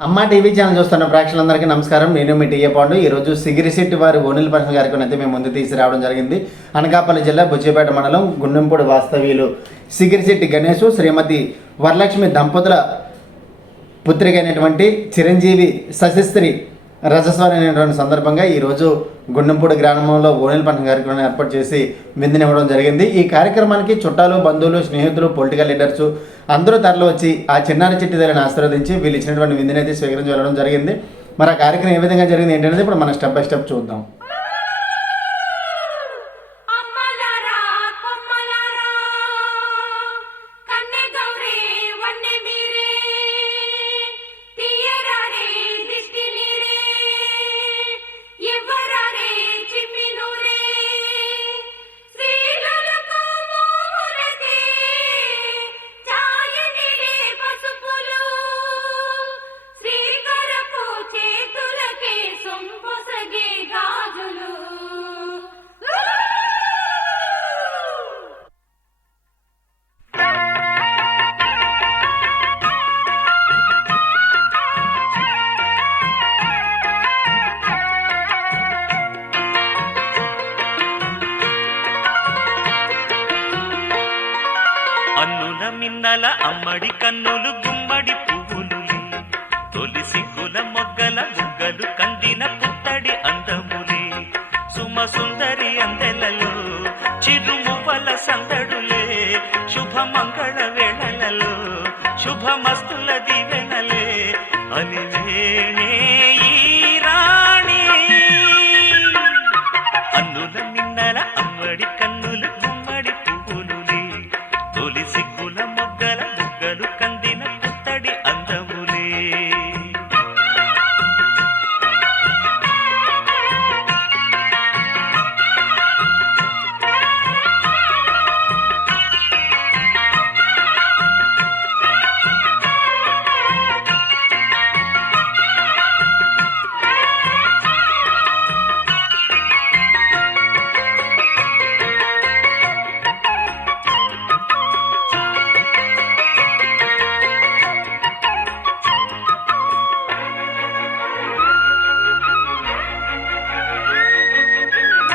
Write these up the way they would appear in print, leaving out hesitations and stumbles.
అమ్మ TV channel చూస్తున్న ప్రేక్షకులందరికీ నమస్కారం. నేను మీ టీఏ పాండు. ఈరోజు సిగిరిశెట్టి వారి ఓనిల్ పర్సనల్ కార్యక్రమం అయితే మేము ముందు తీసుకురావడం జరిగింది. అనకాపల్లి జిల్లా బుచ్చిపేట మండలం గుండెంపూడి వాస్తవ్యులు సిగిరిశెట్టి గణేష్ శ్రీమతి వరలక్ష్మి దంపతుల పుత్రిక అయినటువంటి చిరంజీవి శశిశ్రీ రజస్వారి అనేటువంటి సందర్భంగా ఈరోజు గుండెంపూడి గ్రామంలో ఓనిల్ పండుగ కార్యక్రమాన్ని ఏర్పాటు చేసి విందునివ్వడం జరిగింది. ఈ కార్యక్రమానికి చుట్టాలు, బంధువులు, స్నేహితులు, పొలిటికల్ లీడర్స్ అందరూ తరలి వచ్చి ఆ చిన్నారి చిట్టి తల్లిని ఆశీర్వదించి వీళ్ళు ఇచ్చినటువంటి విందునైతే స్వీకరించి వెళ్ళడం జరిగింది. మరి ఆ కార్యక్రమం ఏ విధంగా జరిగింది ఏంటనేది ఇప్పుడు మనం స్టెప్ బై స్టెప్ చూద్దాం. అన్నుల మిన్నల అమ్మడి కన్నులు గుమ్మడి పువ్వులులి తొలి సిగ్గుల మొగ్గల బుగ్గలు కందిన పుత్తడి అందములే సుమ సుందరి అందెలలో చిరుమువ్వల సందడులే శుభమంగళ వేళలలో శుభమస్తుల దివెనలే అలివేణే ఈ రాణి. అన్నుల మిన్నల అమ్మడి కన్నులు గుమ్మడి పువ్వులులే తొలి సిగ్గుల మొగ్గల బుగ్గలు కందిన పుత్తడి అందములే.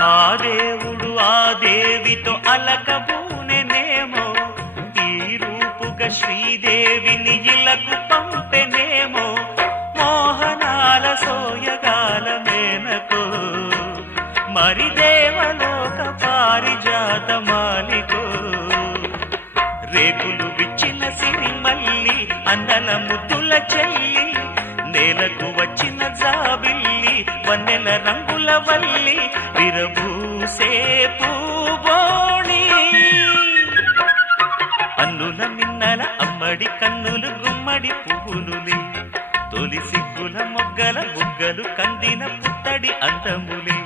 ఆ దేవుడు ఆ దేవితో అలకబూనెనేమో ఈ రూపుగా శ్రీదేవిని ఇలకు పంపెనేమో మోహనాల సోయగాల మేనకో మరి దేవలోక పారిజాత మాలికో రేకులు విచ్చిన సిరిమల్లి అందల ముద్దుల చెల్లి నేలకు వచ్చిన జాబిల్లి వన్నెల రంగుల వల్లి విరబూసే పూబోణి. అన్నుల మిన్నల అమ్మడి కన్నులు గుమ్మడి పువ్వులులే తొలి సిగ్గుల మొగ్గల బుగ్గలు కందిన పుత్తడి అందములే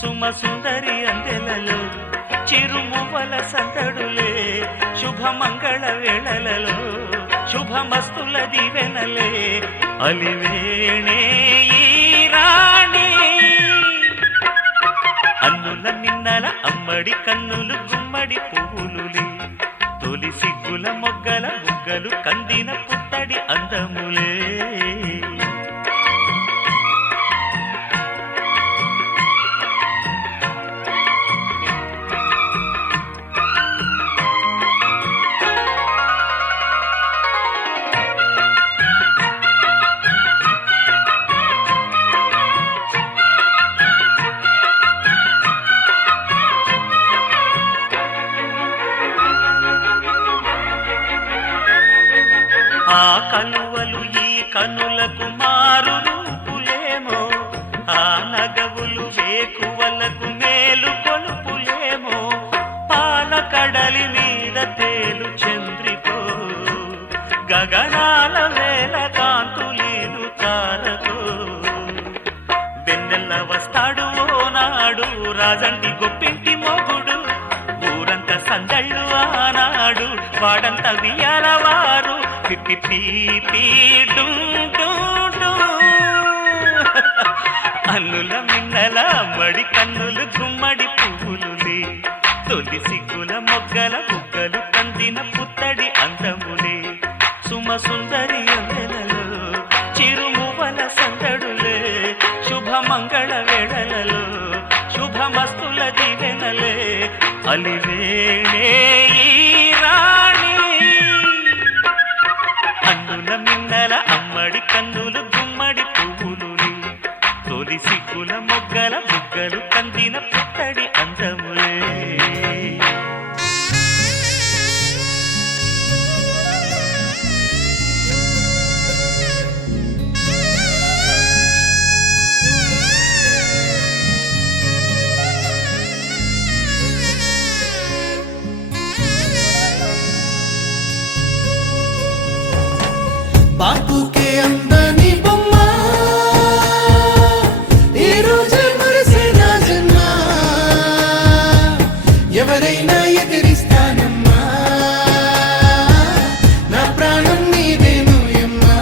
సుమ సుందరి అందెలలో చిరుమువ్వల సందడులే శుభమంగళ వేళలలో శుభమస్తుల దివెనలే అలివేణే ఈ రాణి. అన్నుల మిన్నల అమ్మడి కన్నులు గుమ్మడి పువ్వులులే తొలి సిగ్గుల మొగ్గల బుగ్గలు కందిన పుత్తడి అందములే. ఆ కలువలు ఈ కనులకు మారు రూపులేమో ఆ నగవులు వేకువలకు మేలు కొలుపులేమో పాల కడలి మీద తేలు చంద్రికో గగనాల వేల కాంతులీలు తారకో వెన్నెల్ల వస్తాడు ఓనాడు రాజంటి గొప్పింటి మొగుడు ఊరంత సందళ్ళు ఆనాడు వాడంత వియాలవారు అన్నుల మిన్నల అమ్మడి కన్నులు గుమ్మడి పువ్వులులే తొలి సిగ్గుల మొగ్గల బుగ్గలు కందిన పుత్తడి అందములే సుమ సుందరి అందెలలో చిరు అలివేణే ఈ రాణి అన్నుల మిన్నల అమ్మడి కన్నులు గుమ్మడి పువ్వులుని తొలి సిగ్గుల మొగ్గల బుగ్గలు కందిన పుత్తడి అందములే బాపుకే అందని బొమ్మ ఈ రోజే మురిసే నా జన్మ ఎవరైనా ఎదిరిస్తానమ్మా నా ప్రాణం నీదేను యమ్మా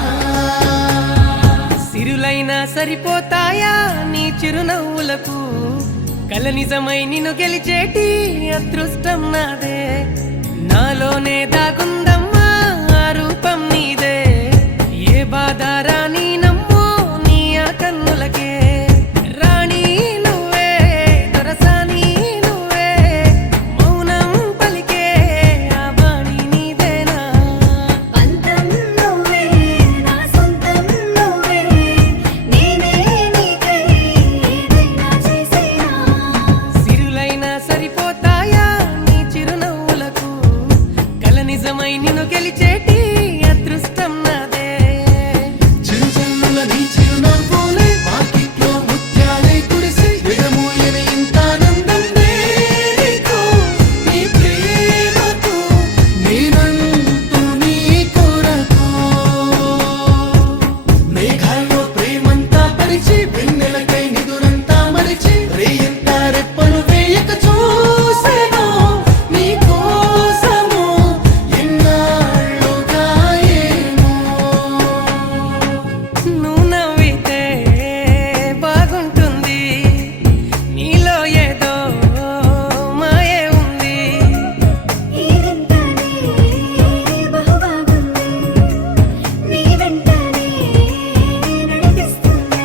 సిరులైనా సరిపోతాయా నీ చిరునవ్వులకు కల నిజమై నిన్ను గెలిచేటి అదృష్టం నాదే నాలోనే దాగుందమ్మా ఆ రూపం నీదే ఏ బాధ రాని నమ్మో నీ ఆ కన్నులకే రాణి నువ్వే దొరసాని నువ్వే మౌనం పలికే ఆ వాణి నీదేనా పంతం నువ్వే నా సొంతం నువ్వే నేనే నీకై ఏదైనా చేసేనా సిరులైనా సరిపోతాయా నీ చిరునవ్వులకు కల నిజమై నిన్ను గెలిచేటి అదృష్టం నాదే చిరుజల్లుల నీ చిరునవ్వులే వాకిట్లో ముత్యాలై కురిసి విడమూయని ఇంత ఆనందం నీకు నీ ప్రేమకు నేనంటూ నీ కొరకు మేఘాల్లో ప్రేమంతా పరిచి వెన్నెలకై నిదురంతా మరిచి రేయంతా రెప్పలు వేయక చూసేను నీ కోసము ఎన్నాళ్ళుగా ఏమో నువ్వు నవ్వితే బాగుంటుంది నీలో ఏదో మాయే ఉంది ఈ వింతనే బహుబాగుంది నీ వెంటనే నడిపిస్తుంది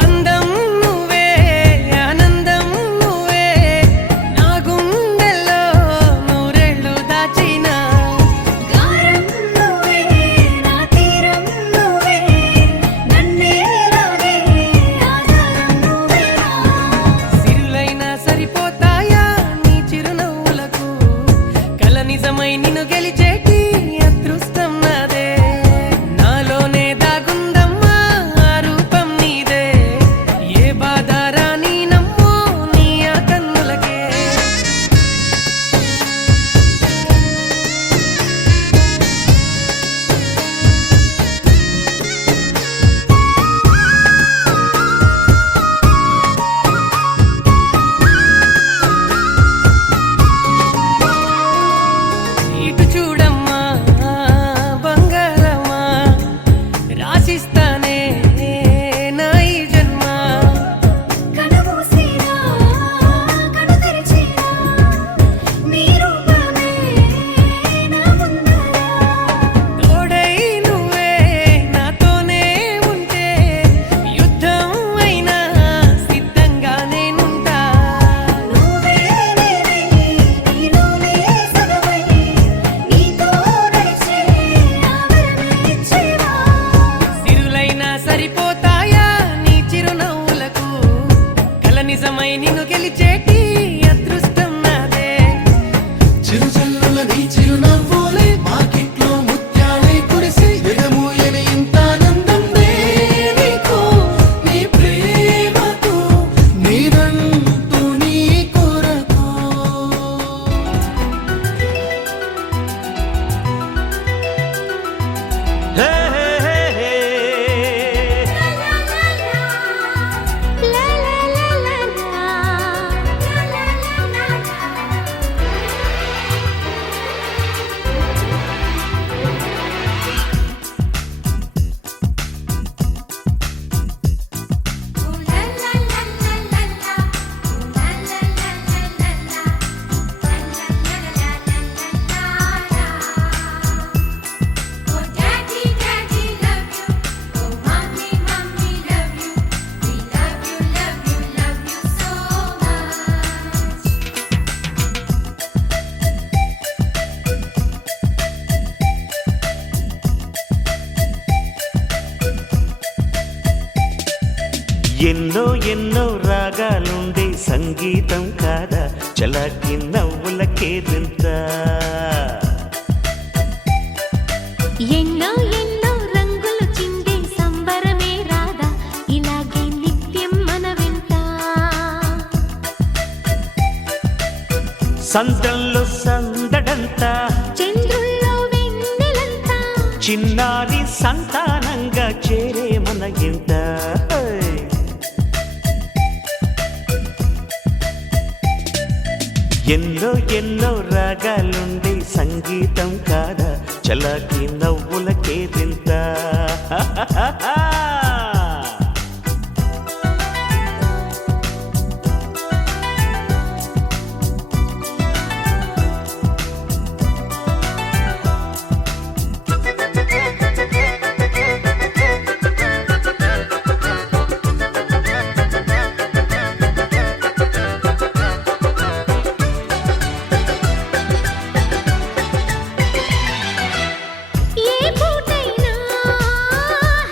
అందం నువ్వే ఆనందం నువ్వే నా గుండెల్లో నూరేళ్ళు దాచిన గారం నువ్వే నా తీరం నువ్వే నన్నే లాగే ఆధారం నువ్వేనా సిరులైనా సరిపోతాయా నీ చిరునవ్వులకు కల నిజమై నిన్ను గెలిచేటి అదృష్టం నాదే నాలోనే దాగుందమ్మా ఆ రూపం నీదే ఏ బాధ రాని నమ్మో నీ ఆ కన్నులకే ఇటు చూడమ్మా బంగారమా రాసిస్తానే నా ఈ జన్మ కనుమూసినా కను తెరిచినా నీ రూపమే నా ముందర తోడై నువ్వే నాతోనే ఉంటే యుద్ధం అయినా సిద్ధంగా నేనుంటా నువ్వే నేనే నీలోనే సగమై నీతో నడిచే ఆవరణ ఇచ్చేవా సిరులైనా సరిపోతాయా నీ చిరునవ్వులకు కల నిజమై నిన్ను గెలిచేటి అదృష్టం నాదే చిరుజల్లుల నీ చిరునవ్వులే వాకిట్లో ముత్యాలై కురిసి విడమూయని ఇంత ఆనందం నీకు నీ ప్రేమకు నేనంటూ నీ కొరకు హే హే హే హే. లా లా లా లా లా లా లా ఎన్నో ఎన్నో రాగాలుండే సంగీతం కాదా చలాకి నవ్వులకేదింత ఎన్నో ఎన్నో రంగులు చిందే సంబరమే రాదా ఇలాగే నిత్యం మన వెంట సంద్రంలో సందడంతా చంద్రుల్లో వెన్నెలంతా చిన్నారి సంతానంగా చేరే మన ఇంట ఎన్నో ఎన్నో రాగాలుండే సంగీతం కాదా చలాకి నవ్వులకేదింత ఏ పూటైనా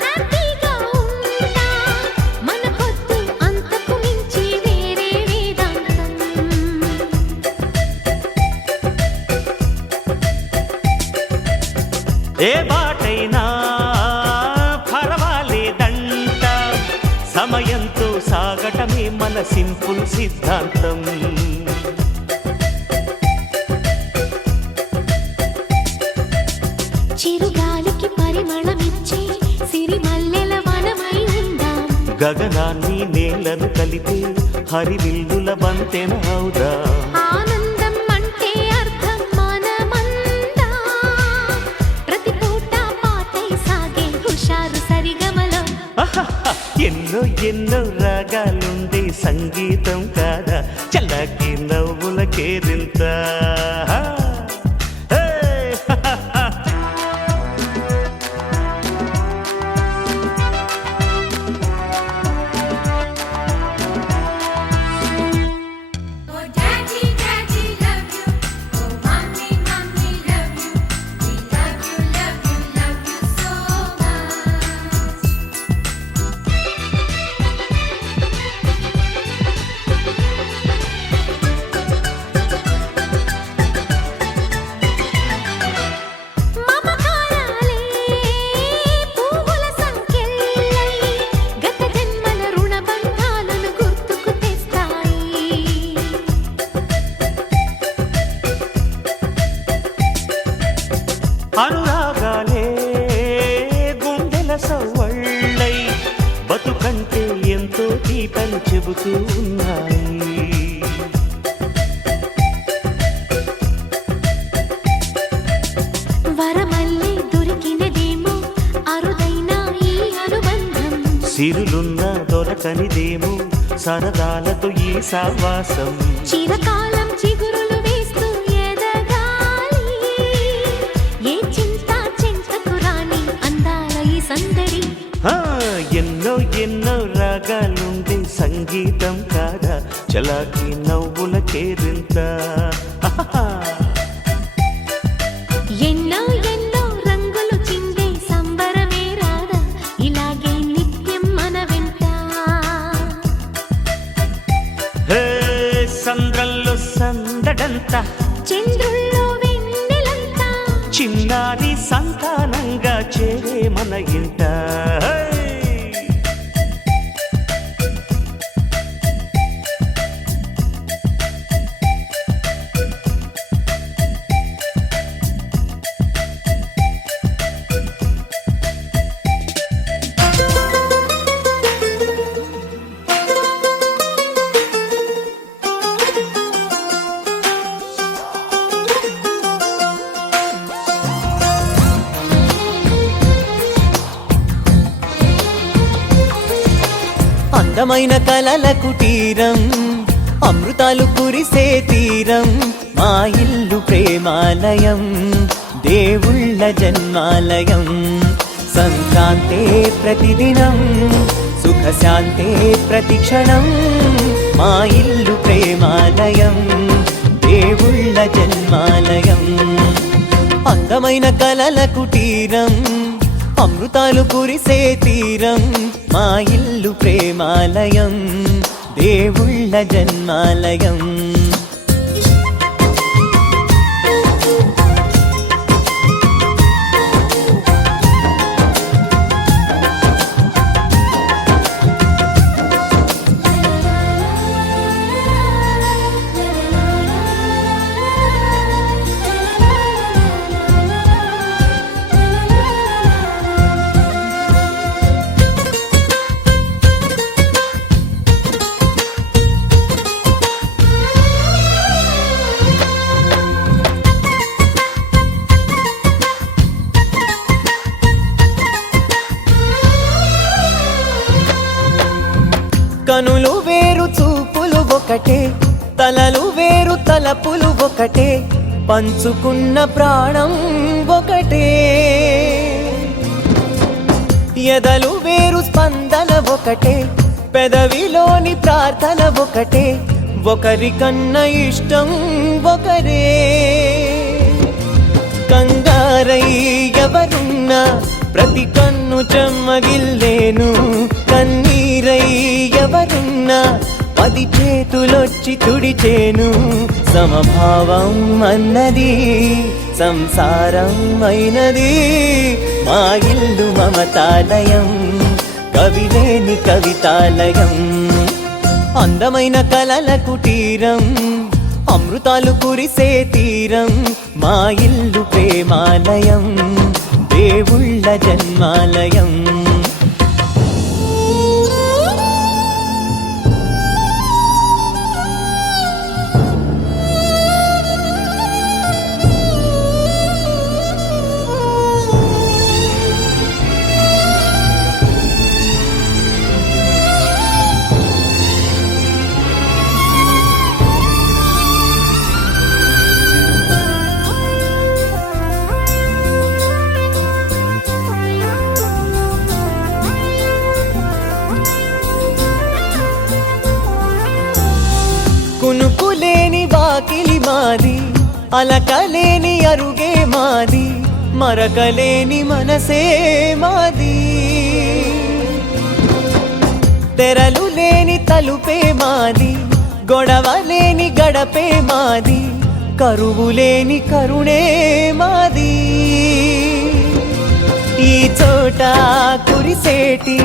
హ్యాపీగా ఉంటా మనకొద్దు అంతకు మించి వేరే వేదాంతం ఏ బాటైనా పర్వాలేదంట సమయంతో సాగటమే మన సింపుల్ సిద్ధాంతం చిరుగాలికి పరిమళమిచ్చే సిరిమల్లెల వనమై ఉందాం గగనాన్ని నేలను కలిపే హరివిల్లుల బంతెన అవుదా ఆనందం అంటే అర్థం మనమందా ప్రతి పూట పాతై సాగే హుషారు సరిగమలో ఎన్నో ఎన్నో రాగాలుండే సంగీతం కాదా చల్లకి నవ్వులకేదింత Oh daddy daddy love you oh mommy mommy love you we love you so much మమకారాలే పువ్వుల సంకెళ్ళై గత జన్మల రుణ బంధాలను గుర్తుకు తెస్తాయి అనురాగాలే గుండెల సవ్వళ్ళై బతుకంటే ఎంతో తీపని చెబుతూ ఉన్నాయి వరమల్లే దొరికినదేమో అరుదైన ఈ అనుబంధం సిరులున్న దొరకనిదేమో సరదాలతో ఈ సావాసం చిరకాలం చిగురులు వేస్తూ ఎదగాలి ఏ చింత చింతకు రాని అందాల ఈ సందడి ఆ, ఎన్నో ఎన్నో రాగాలుండే సంగీతం కాదా చలాకి నవ్వులకేదింత ఎన్నో ఎన్నో రంగులు చిందే సంబరమే రాదా ఇలాగే నిత్యం మన వెంట హే సంద్రంలో సందడంతా చంద్రుల్లో వెన్నెలంతా చిన్నారి సంతానంగా చేరే మన ఇంట అందమైన కలల కుటీరం అమృతాలు కురిసే తీరం మా ఇల్లు ప్రేమాలయం దేవుళ్ళ జన్మాలయం సంక్రాంతే ప్రతిదినం సుఖశాంతే ప్రతిక్షణం మా ఇల్లు ప్రేమాలయం దేవుళ్ళ జన్మాలయం అందమైన కలల కుటీరం అమృతాలు కురిసే తీరం మా ఇల్లు ప్రేమాలయం దేవుళ్ళ జన్మాలయం కనులు వేరు చూపులు ఒకటే తలలు వేరు తలపులు ఒకటే పంచుకున్న ప్రాణం ఒకటే ఎదలు వేరు స్పందన ఒకటే పెదవిలోని ప్రార్థన ఒకటే ఒకరికన్నా ఇష్టం ఒకరే కంగారై ఎవరున్నా ప్రతి కన్ను చెమ్మగిల్లేను కన్నీరై ఎవరున్నా 10 చేతులొచ్చి తుడిచేను సమభావం అన్నది సంసారం అయినది మా ఇల్లు మమతాలయం కవిలేని కవితాలయం అందమైన కలల కుటీరం అమృతాలు కురిసే తీరం మా ఇల్లు ప్రేమాలయం దేవుళ్ళ జన్మాలయం కునుకులేని వాకిలి మాది అలకలేని అరుగే మాది మరకలేని మనసే మాది తెరలు లేని తలుపే మాది గొడవ లేని గడపే మాది కరువు లేని కరుణే మాది ఈ చోట కురిసేటి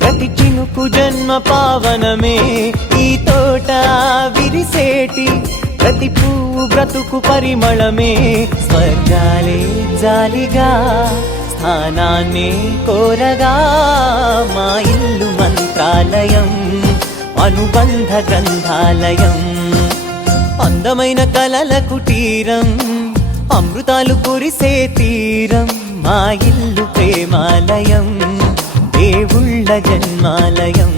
ప్రతి చినుకు జన్మ పావనమే ఈ తోట విరిసేటి ప్రతి పువ్వు బ్రతుకు పరిమళమే స్వర్గాలే జాలిగా స్థానాన్ని కోరగా మా ఇల్లు మంత్రాలయం అనుబంధ గ్రంథాలయం అందమైన కలల కుటీరం అమృతాలు కురిసే తీరం మా ఇల్లు ప్రేమాలయం దేవుళ్ళ జన్మాలయం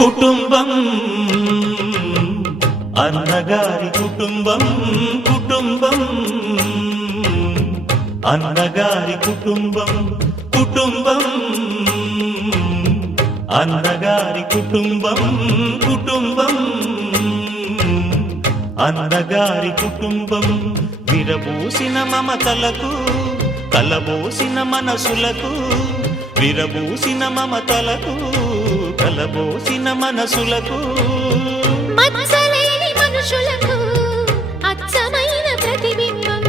కుటుంబం అన్నగారి కుటుంబం కుటుంబం అన్నగారి కుటుంబం కుటుంబం అన్నగారి కుటుంబం కుటుంబం అన్నగారి కుటుంబం విరబూసిన మమతలకు కలబోసిన మనసులకు విరబూసిన మమతలకు కలబోసిన మనసులకు మచ్చలేని మనుషులకు అచ్చమైన ప్రతిబింబం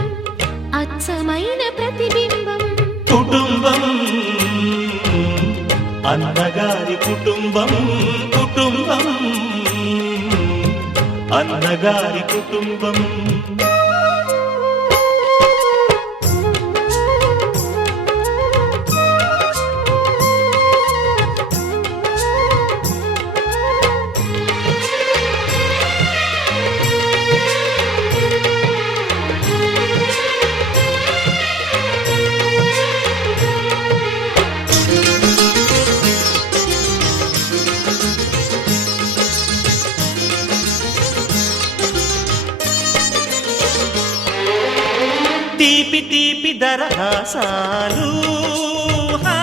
అచ్చమైన ప్రతిబింబం కుటుంబం అన్నగారి కుటుంబం కుటుంబం అన్నగారి కుటుంబం తీపి తీపి దరహాసాలు హా.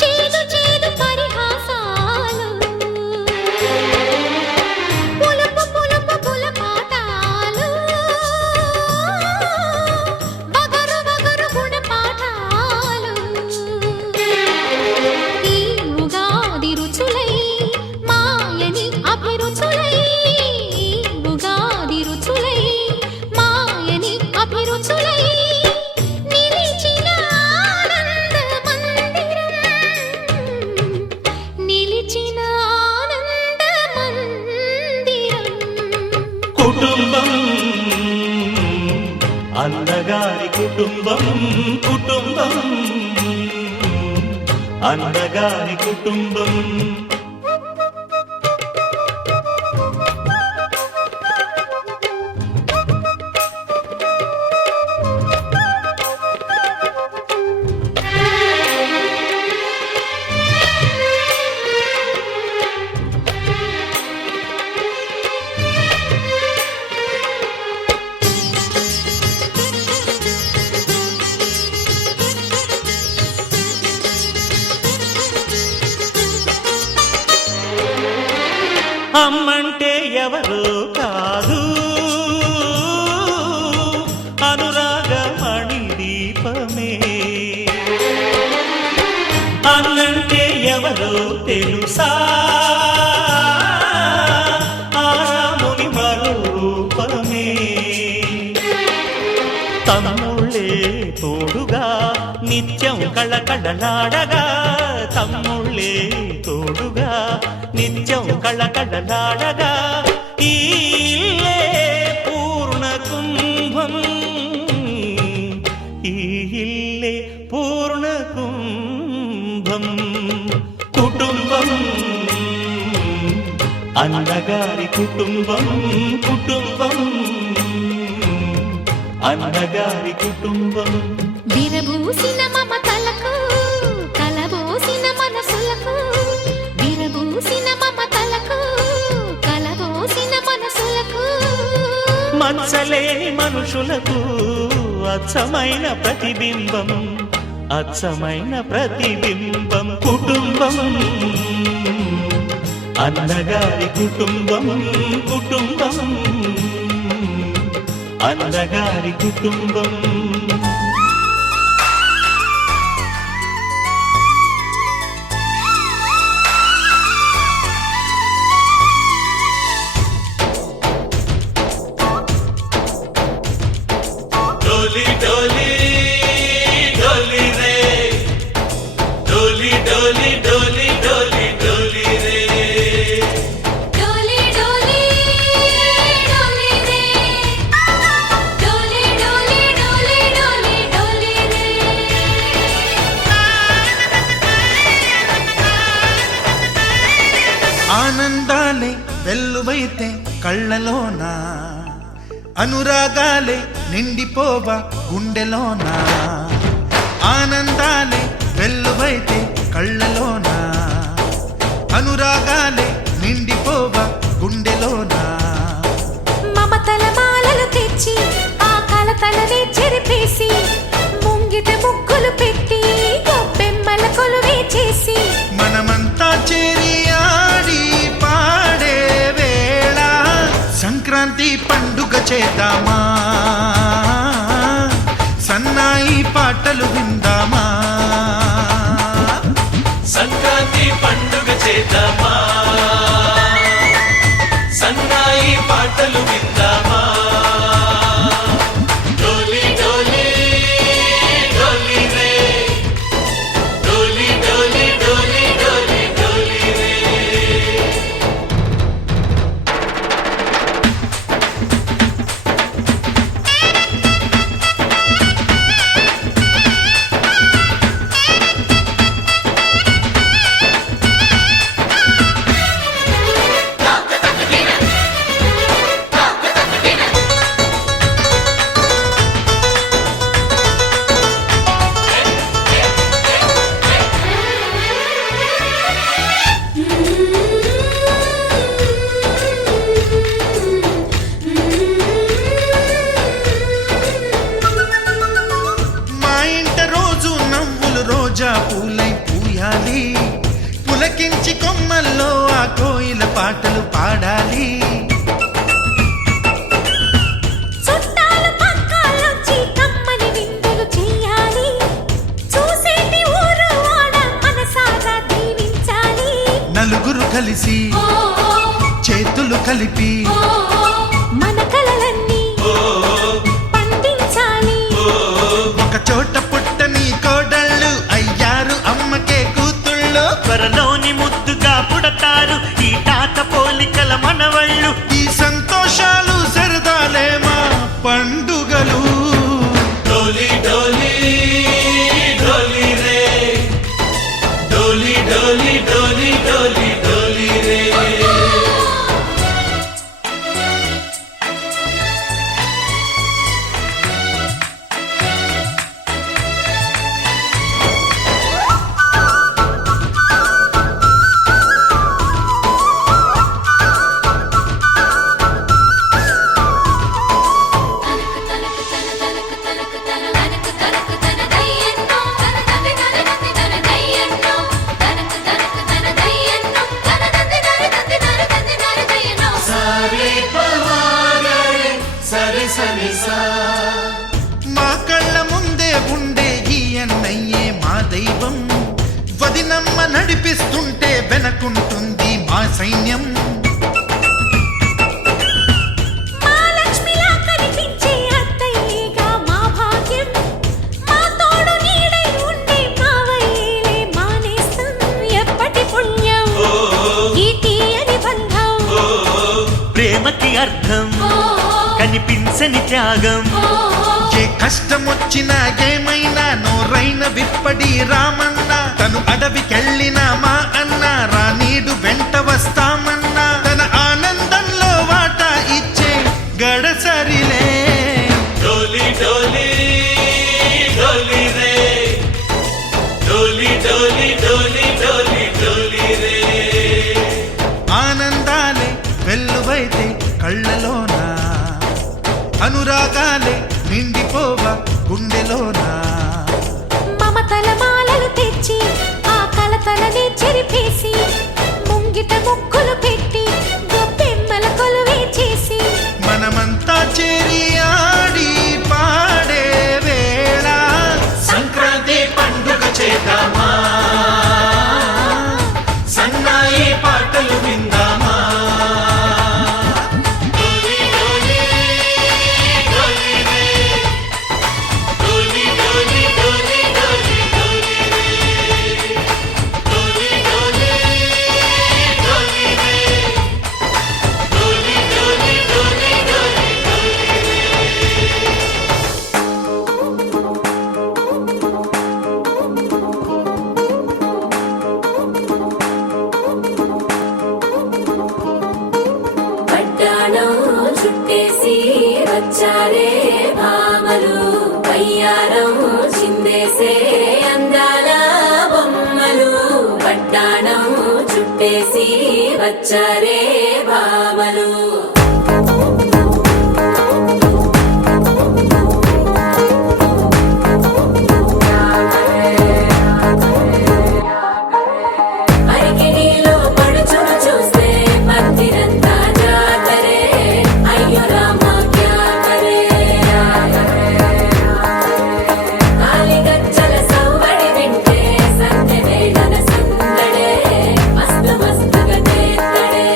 చేదు చేదు పరిహాసాలు పులుపు పులుపు పులపాటాలు వగరు వగరు గుణపాఠాలు ఈ ఉగాది రుచులై మాయని అభిరుచులై ఉగాది రుచులై మాయని అభిరుచులై నిలిచిన ఆనంద మందిరం నిలిచిన ఆనంద మందిరం కుటుంబం అందగారి కుటుంబం కుటుంబం అందగారి కుటుంబం అమ్మంటే ఎవరో కాదు అనురాగమణి దీపమే అన్నంటే ఎవరో తెలుసా ఆరాముని మరో రూపమే తమ్ముళ్ళే తోడుగా నిత్యం కళకళలాడగా తమ్ముళ్ళే తోడుగా నిత్యం కళకళలాడగా ఈ ఇల్లే పూర్ణ కుంభం ఈ ఇల్లే పూర్ణ కుంభం కుటుంబం అన్నగారి కుటుంబం కుటుంబం అన్నగారి కుటుంబం విరబూసిన మమతలకు కలబోసిన మనసులకు విరబూసిన మమతలకు కలబోసిన మనసులకు మచ్చలేని మనుషులకు అచ్చమైన ప్రతిబింబం అచ్చమైన ప్రతిబింబం కుటుంబం అన్నగారి కుటుంబం కుటుంబం అన్నగారి కుటుంబం డోలి డోలి డోలి రే డోలి డోలి డోలి డోలి డోలి రే డోలి డోలి డోలి రే డోలి డోలి డోలి డోలి డోలి రే ఆనందాలే వెల్లువైతే కళ్ళలోనా అనురాగాలే నిండిపోవా గుండెలోనా ఆనందాలే వెల్లువైతే కళ్ళలోనా అనురాగాలే నిండిపోవా గుండెలోనా మమతల మాలలు తెచ్చి ఆ కలతలనే చెరిపేసి ముంగిట ముగ్గులు పెట్టి గొప్పెమ్మల కొలువే చేసి మనమంతా చేరి ఆడి పాడే వేళ సంక్రాంతి పండుగ చేద్దామా సన్నాయి పాటలు విందామా సంక్రాంతి పండుగ చేద్దామా సన్నాయి పాటలు విందామా డోలి డోలి డోలి రే డోలి డోలి డోలి డోలి డోలి రే కలిసి చేతులు కలిపి మన కలలన్నీ పండించాలి. ఒక చోట పుట్టని కోడళ్ళు అయ్యారు అమ్మకే కూతుళ్ళు. త్వరలోని ముద్దుగా పుడతారు ఈ తాత పోలికల మనవళ్ళు. ఈ సంతోషాలు సరదాలే మా పండుగలు. డోలి డోలి డోలి రే, డోలి డోలి డోలి డోలి డోలి రే. మా కళ్ళ ముందే ఉండే ఈ అన్నయ్యే మా దైవం. వదినమ్మ నడిపిస్తుంటే వెనకుంటుంది మా సైన్యం. మా లక్ష్మిలా కనిపించే అత్తయ్యేగా మా భాగ్యం. మా తోడు నీడై ఉండే మావయ్యేలే మా నేస్తం. ఎప్పటి పుణ్యం ఈ తీయని బంధం. ప్రేమకి అర్థం కనిపించని త్యాగం. ఏ కష్టం వచ్చినా ఏమైనా నోరైన విప్పడి రామన్న. తను అడవికెళ్ళిన మా అన్న రానీడు వెంట వస్తామన్నా. తన ఆనందంలో వాటా ఇచ్చే గడసరిలే. డోలి డోలి డోలి రే, డోలి డోలి డోలి డోలి డోలి రే. ఆనందాలే వెల్లువైతే కళ్ళలోనా, అనురాగాలే నిండిపోవ గుండెలోనా. మమతల మాలలు తెచ్చి ఆ కలతలని చెరిపేసి ముంగిట ముక్కులు పెట్టి గొప్పెమ్మల కొలువే చేసి మనమంతా చేరి ఆడి పాడే వేళ సంక్రాంతి పండుగ చేద్దామా, సన్నాయి పాటలు విందామా. పట్టాణం చుట్టేసి వచ్చారే భామలు. వయ్యారం చిందేసే అందాల బొమ్మలు. పట్టాణం చుట్టేసి వచ్చారే భామలు. అరికిణీలో పడుచును చూస్తే పత్తిరంతా జాతరే. అయ్యో రామా క్యా కరే. కాలిగజ్జల సవ్వడి వింటే సందె వేళన సందడే. మస్తు మస్తుగా చేస్తడే.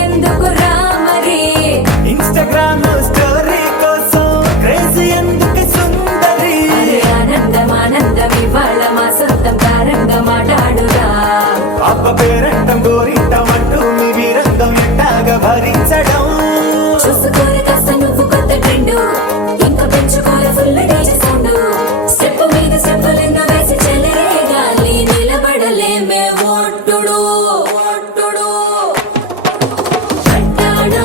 ఎందుకు రామరి ఇన్స్టాగ్రామ్ స్టోరీ కోసం క్రేజీ ఎందుకు సుందరి ఆనందం ఆనందం ఇవాళ మా సొంతం కారంగా మాట్లాడురా అబ్బ పేరంటం గోరింటం అంటూ మీ వీరంగం ఎట్టాగా భరించడం చూసుకోరు కాస్త నువ్వు కొత్త ట్రెండ్ ఇంకా పెంచుకోరు ఫుల్ డీజే సౌండ్ స్టెప్ మీద స్టెప్పులెన్నో వేసి చెలే గాలి నిలబడలేమే ఒట్టుడు ఒట్టుడు పట్టాడు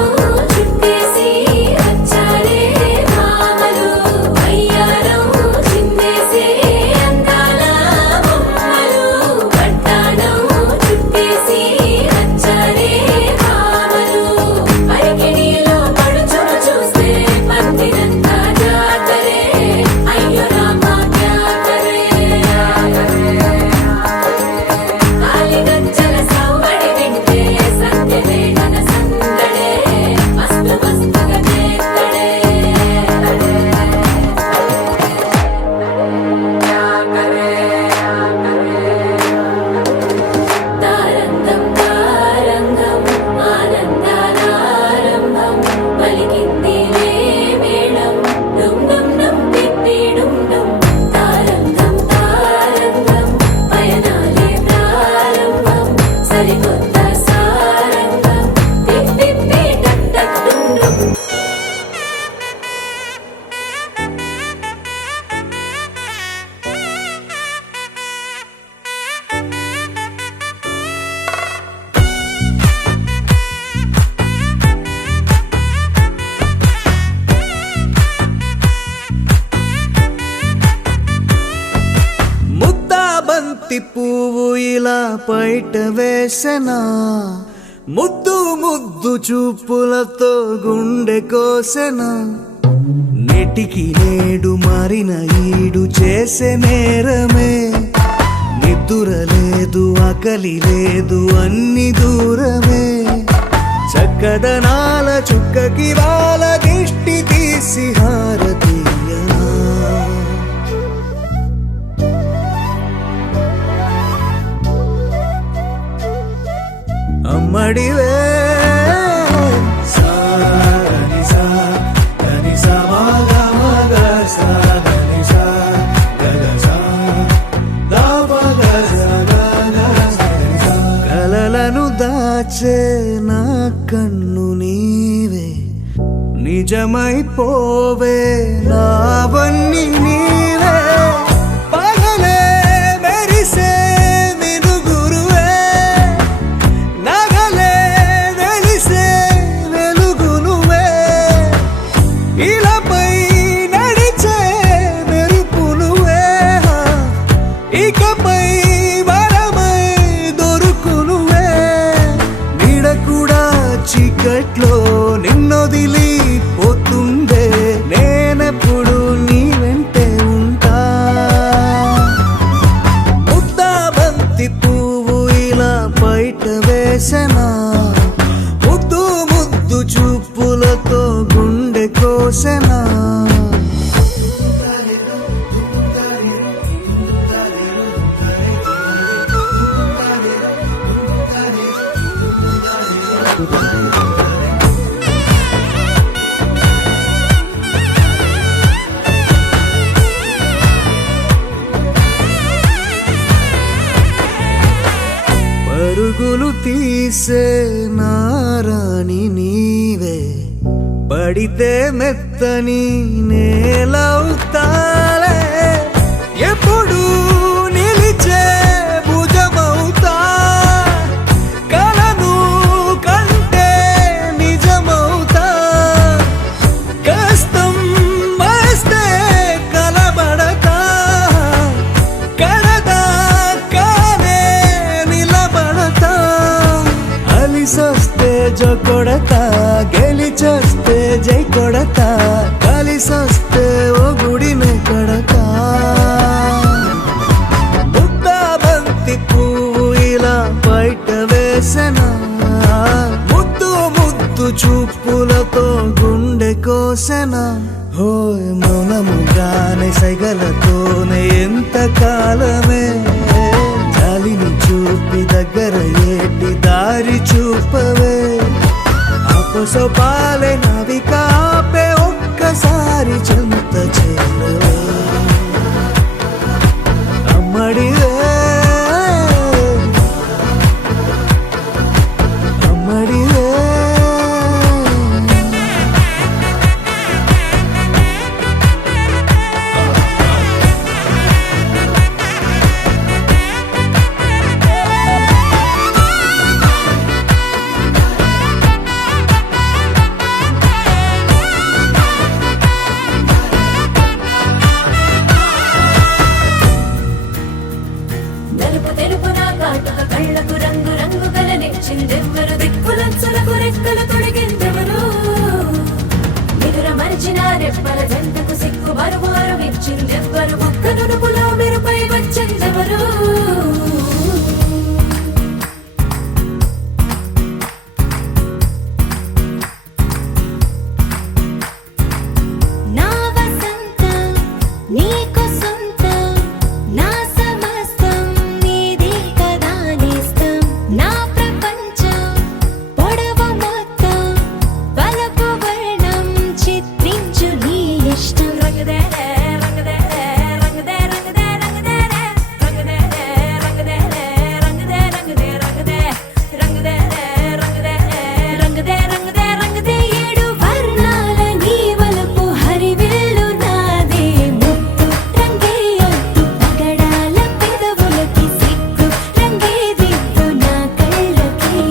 చుట్టేసి వచ్చారే భామలు అయ్యారం చిందేసే అందాల బొమ్మలు పట్టాడం చుట్టేసి వచ్చారే భామలు అరికిణీలో పడుచును చూస్తే పందిరంతా జాతరే అయ్యో రామా క్యా కరే కాలిగజ్జల సవ్వడి వింటే సంధ్యవే మన సందడే మస్తు మస్తుగా చేస్తడే తారంగం తారంగం ఆనందానారంభం పలికిందిలే మేళం డుమ్ డుమ్ డుమ్ తిప్పి డుమ్ డుమ్ తారంగం తారంగం పయనాలే ప్రారంభం సరికొత్త సారంగం తిప్పి టక్ టక్ డుమ్ డుమ్ ముద్దా బంతి పువ్వు ఇలా బయట వేసెనా ముద్దు ముద్దు చూపులతో గుండె కోసెనా నెటికి నేడు మారిన ఈడు చేసే నేరమే నిద్దుర లేదు ఆకలి లేదు అన్ని దూరమే చక్కదనాల చుక్కకి వాళ్ళ దిష్టి తీసి హారతీయనా అమ్మడివే కలలను దాచే నా కన్ను నీవే నిజమైపోవే నావన్నీ నీవే పగలే మెరిసే మినుగురువే నగలే వెలిసే వెలుగునువే ఇలాపై నడిచే మెరుపునువే ఇకపై వరమై దొరుకునువే నీడ కూడా చీకట్లో నిన్నొదిలి పోతుందే నేనెప్పుడు నీ వెంటే ఉంటా ముద్దా బంతి పువ్వు ఇలా బయట వేసెనా ముద్దు ముద్దు చూపులతో గుండె కోసెనా పరుగులు తీసే నారాణి నీవే పడితే మెత్తని నేలవుతాలే ఎప్పుడు నిలిచే భుజమవుతా కలను కంటే నిజమవుతా కష్టం వస్తే కలబడతా కడదాకానే నిలబడతా అలిసొస్తే జో కొడతా గెలిచొస్తే జై కొడతా కలిసొస్తే ఓ గుడినే కడతా ముద్దా బంతి పువ్వు ఇలా బయట వేసెనా ముద్దు ముద్దు చూపులతో గుండె కోసెనా హోయ్ మౌనముగానే సైగలతోనే ఎంత కాలమే జాలిని చూపి దగ్గర ఏటి దారి చూపవే సొపాలే నావిక ఆపే ఒక్కసారి చెంత చేరవే అమ్మడివే అమ్మడివే నలుపు తెలుపు నా కాటుక కళ్ళకు రంగు రంగు కలనిచ్చిందెవ్వరు దిక్కులంచులకు రెక్కలు తొడిగిందెవరు నిదుర మరిచిన రెప్పల జంటకు సిక్కు మరువారం ఇచ్చిందెవ్వరు ఒక్క నునుపులో మెరుపై వచ్చిందెవరు నా వసంతం నీకు సొంతం నా సమస్తం నీది కదా నేస్తం నా ప్రపంచం పొడవు మొత్తం వలపు వర్ణం చిత్రించు నీ ఇష్టం రంగదే రంగదే రంగదే రంగదే రంగదే రంగదే రంగదే రంగదే రంగదే రంగదే రంగదే రంగదే రంగదే రంగదే రంగదే ఏడు వర్ణాల నీ వలపు హరివిల్లు నాదే ముత్తు రంగే అద్దు పగడాల పెదవులకి సిగ్గు రంగే దిద్దు నా కళ్ళకి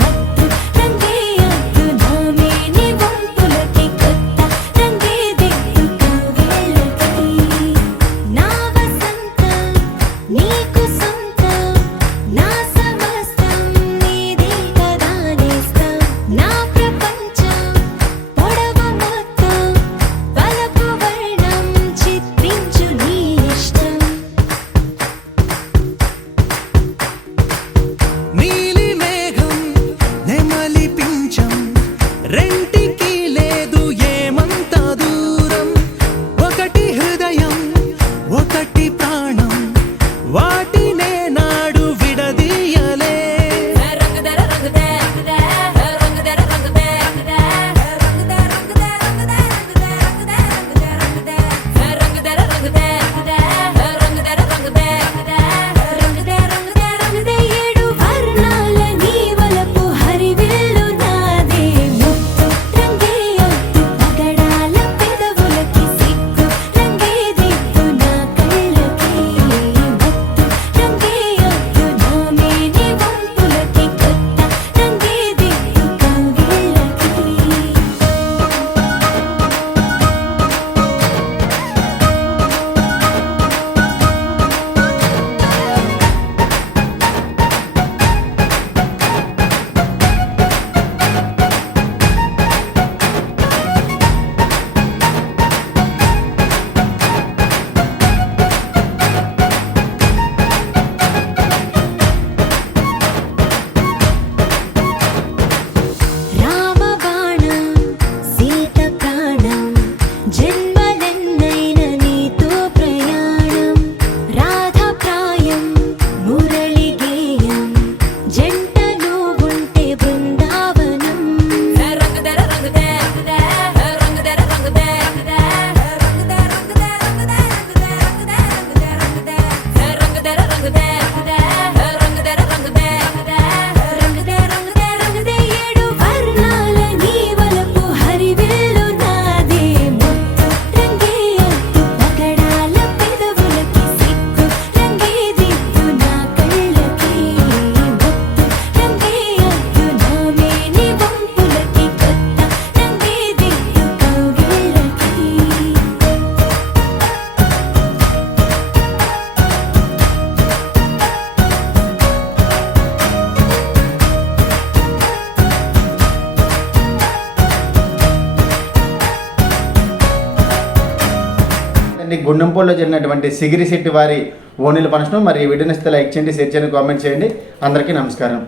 మత్తు రంగే అద్దు నా మేని వంపులకి కొత్త రంగే దిద్దు కవ్విళ్ళకి నా వసంతం నీకు సొంతం నా సమస్తం నీది కదా నేస్తం నా ప్రపంచం పొడవు మొత్తం వలపు వర్ణం చిత్రించు నీ ఇష్టం నీలి మేఘం నెమలి పించం రెంటికి లేదు ఏమంత దూరం ఒకటి హృదయం ఒకటి ప్రాణం వాటినే నాడు విడదీయలే రంగదర రంగదే రంగదే రంగదర రంగదే రంగదే రంగదే రంగదే రంగదే రంగదే రంగదే రంగదర రంగదే రంగదే రంగదర రంగదే రంగదే రంగదే రంగదే ఏడు వర్ణాల నీ వలపు హరివిల్లు నాదే ముత్తు రంగే అద్దు పగడాల పెదవులకి సిగ్గు రంగే దిద్దు నా కళ్ళకి మత్తు రంగే అద్దు నా మేని వంపులకి కొత్త రంగే దిద్దు కవ్విళ్ళకి రామబాణం సీత ప్రాణం జన్మలెన్నైన నీతో ప్రయాణం రాధప్రాయం మురళి గేయం జంట నువ్వుంటే బృందావనం రంగదర రంగదే రంగదర రంగదే రంగదే రంగదే రంగదే రంగదే రంగదర రంగదే రంగదర రంగదే రంగదే రంగదే రంగదే ఏడు వర్ణాల నీ వలపు హరివిల్లు నాదే ముత్తు రంగే అద్దు పగడాల పెదవులకి సిగ్గు రంగే దిద్దు నా కళ్ళకి మత్తు రంగే అద్దు నా మేని వంపులకి కొత్త రంగే దిద్దు కవ్విళ్ళకి గుండెంపూడిలో జరిగినటువంటి సిగిరిశెట్టి వారి ఓనిల ఫంక్షన్ మరి ఈ వీడియోని ఇస్తే లైక్ చేయండి, షేర్ చేయండి, కామెంట్ చేయండి. అందరికీ నమస్కారం.